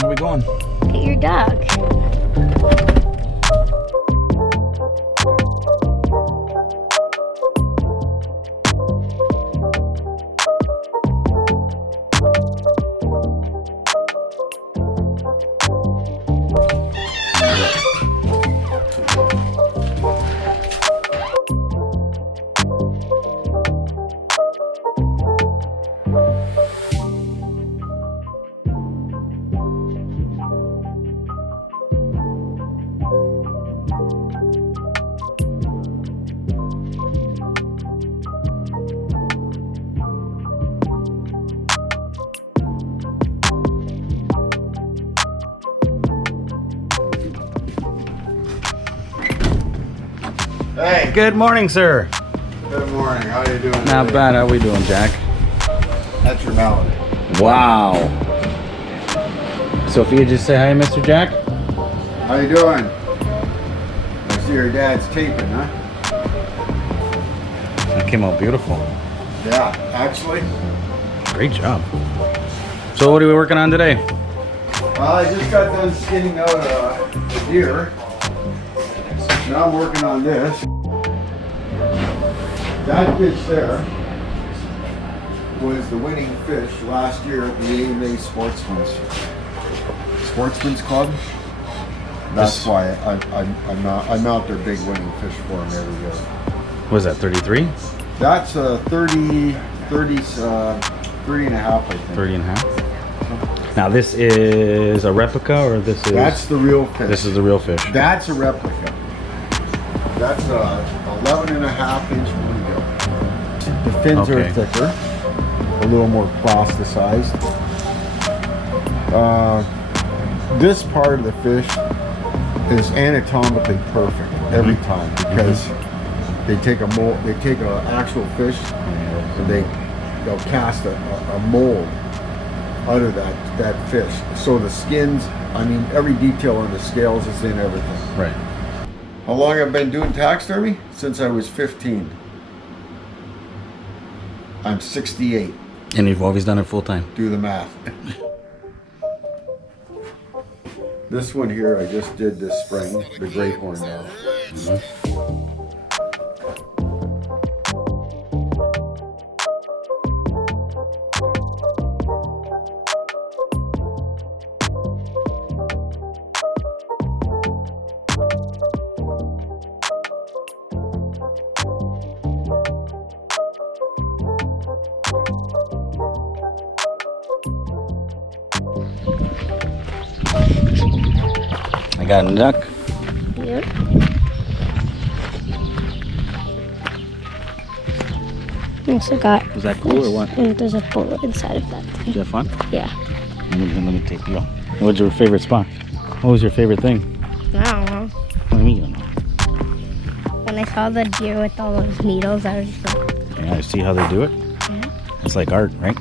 Where are we going? Get your dog. Hey. Good morning, sir. Good morning. How you doing? Not bad. How we doing, Jack? That's your mallet. Wow. Sophia, just say hi, Mr. Jack. How you doing? I see your dad's taping, huh? That came out beautiful. Yeah, actually. Great job. So what are we working on today? I just got done skinning out a deer. Now I'm working on this. That fish there was the winning fish last year at the AMA Sportsman's Club. That's why I mount their big winning fish for them every year. What was that, 33? That's 30 and a half, I think. 30 and a half. Now this is a replica, or this is... That's the real fish. This is the real fish. That's a replica. That's a 11 and a half inch bluegill. The fins are thicker, a little more plasticized. This part of the fish is anatomically perfect every time because they take a mold, they take an actual fish and they'll cast a mold out of that fish. So the skins, I mean, every detail on the scales is in everything. Right. How long I've been doing taxidermy? Since I was 15. I'm 68. And you've always done it full time? Do the math. This one here I just did this spring, the great horn now. I got a duck. Yep. Also got. Was that cool or what? And there's a bullet inside of that Did thing. you have fun? Yeah. Let me take you. What's your favorite spot? What was your favorite thing? I don't know. What do you mean you don't know? When I saw the deer with all those needles, I was just like, Yeah, I see how they do it. yeah. It's like art, right?